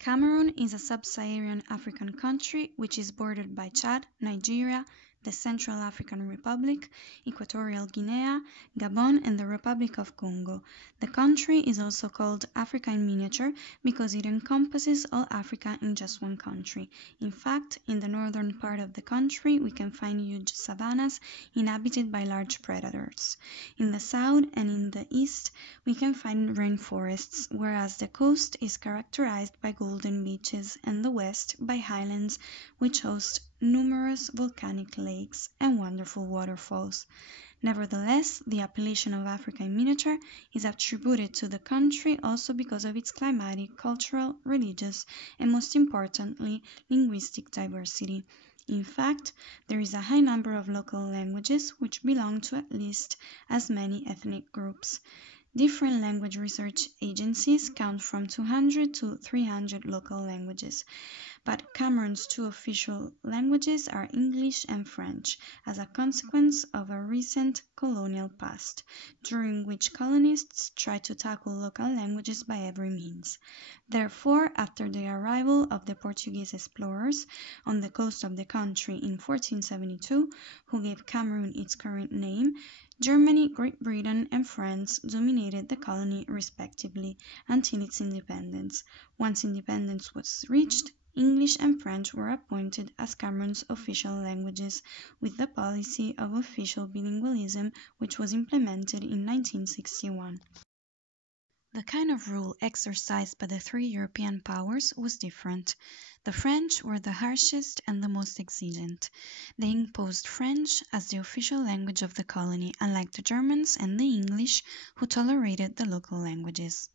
Cameroon is a sub-Saharan African country which is bordered by Chad, Nigeria, the Central African Republic, Equatorial Guinea, Gabon, and the Republic of Congo. The country is also called Africa in miniature because it encompasses all Africa in just one country. In fact, in the northern part of the country, we can find huge savannas inhabited by large predators. In the south and in the east, we can find rainforests, whereas the coast is characterized by golden beaches and the west by highlands which host numerous volcanic lakes and wonderful waterfalls. Nevertheless, the appellation of Africa in miniature is attributed to the country also because of its climatic, cultural, religious, and most importantly, linguistic diversity. In fact, there is a high number of local languages which belong to at least as many ethnic groups. Different language research agencies count from 200 to 300 local languages, but Cameroon's two official languages are English and French, as a consequence of a recent colonial past, during which colonists tried to tackle local languages by every means. Therefore, after the arrival of the Portuguese explorers on the coast of the country in 1472, who gave Cameroon its current name, Germany, Great Britain, and France dominated the colony respectively until its independence. Once independence was reached, English and French were appointed as Cameroon's official languages, with the policy of official bilingualism which was implemented in 1961. The kind of rule exercised by the three European powers was different. The French were the harshest and the most exigent. They imposed French as the official language of the colony, unlike the Germans and the English, who tolerated the local languages.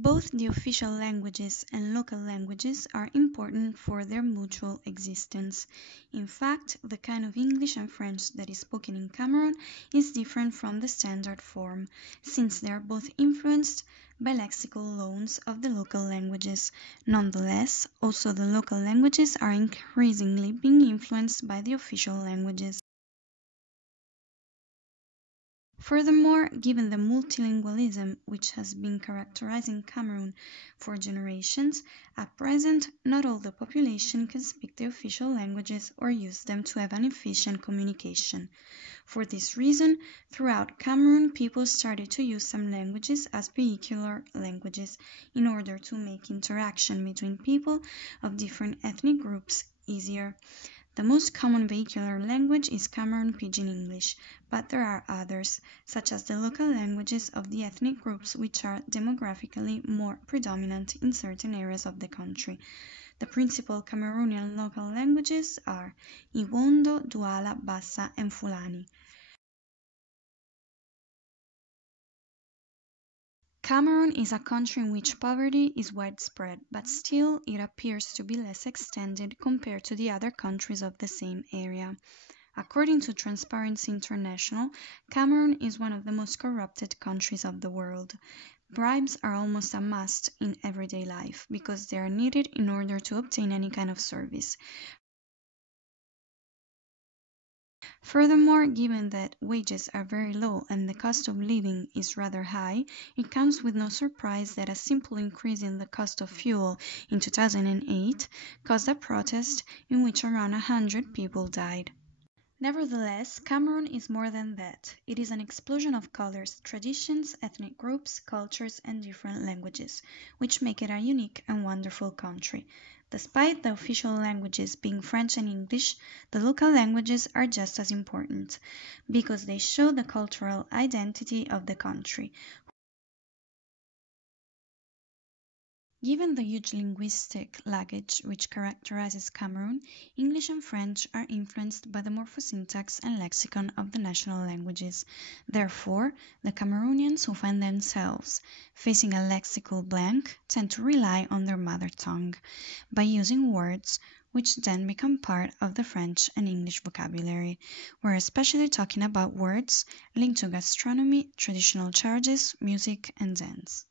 Both the official languages and local languages are important for their mutual existence. In fact, the kind of English and French that is spoken in Cameroon is different from the standard form, since they are both influenced by lexical loans of the local languages. Nonetheless, also the local languages are increasingly being influenced by the official languages. Furthermore, given the multilingualism which has been characterizing Cameroon for generations, at present not all the population can speak the official languages or use them to have an efficient communication. For this reason, throughout Cameroon, people started to use some languages as vehicular languages in order to make interaction between people of different ethnic groups easier. The most common vehicular language is Cameroon Pidgin English, but there are others, such as the local languages of the ethnic groups which are demographically more predominant in certain areas of the country. The principal Cameroonian local languages are Iwondo, Douala, Bassa, and Fulani. Cameroon is a country in which poverty is widespread, but still it appears to be less extended compared to the other countries of the same area. According to Transparency International, Cameroon is one of the most corrupted countries of the world. Bribes are almost a must in everyday life because they are needed in order to obtain any kind of service. Furthermore, given that wages are very low and the cost of living is rather high, it comes with no surprise that a simple increase in the cost of fuel in 2008 caused a protest in which around 100 people died. Nevertheless, Cameroon is more than that. It is an explosion of colors, traditions, ethnic groups, cultures, and different languages, which make it a unique and wonderful country. Despite the official languages being French and English, the local languages are just as important, because they show the cultural identity of the country. Given the huge linguistic luggage which characterizes Cameroon, English and French are influenced by the morphosyntax and lexicon of the national languages. Therefore, the Cameroonians who find themselves facing a lexical blank tend to rely on their mother tongue by using words which then become part of the French and English vocabulary. We're especially talking about words linked to gastronomy, traditional charges, music, and dance.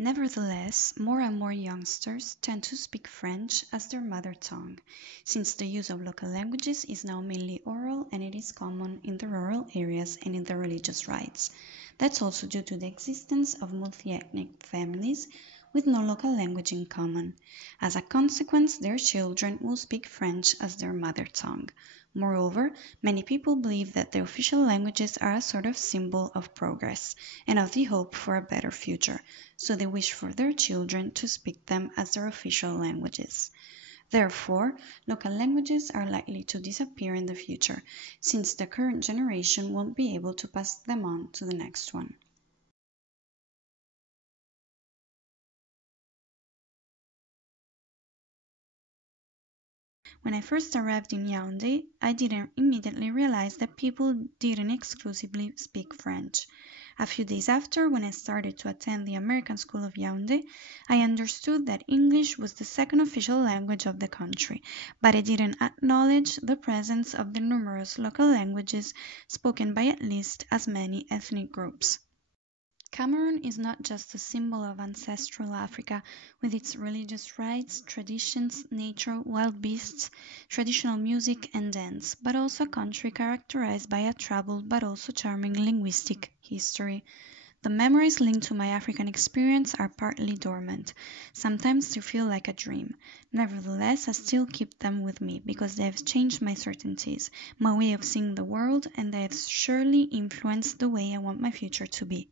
Nevertheless, more and more youngsters tend to speak French as their mother tongue, since the use of local languages is now mainly oral and it is common in the rural areas and in the religious rites. That's also due to the existence of multi-ethnic families with no local language in common. As a consequence, their children will speak French as their mother tongue. Moreover, many people believe that the official languages are a sort of symbol of progress and of the hope for a better future, so they wish for their children to speak them as their official languages. Therefore, local languages are likely to disappear in the future, since the current generation won't be able to pass them on to the next one. When I first arrived in Yaoundé, I didn't immediately realize that people didn't exclusively speak French. A few days after, when I started to attend the American School of Yaoundé, I understood that English was the second official language of the country, but I didn't acknowledge the presence of the numerous local languages spoken by at least as many ethnic groups. Cameroon is not just a symbol of ancestral Africa with its religious rites, traditions, nature, wild beasts, traditional music and dance, but also a country characterized by a troubled but also charming linguistic history. The memories linked to my African experience are partly dormant. Sometimes they feel like a dream. Nevertheless, I still keep them with me because they have changed my certainties, my way of seeing the world, and they have surely influenced the way I want my future to be.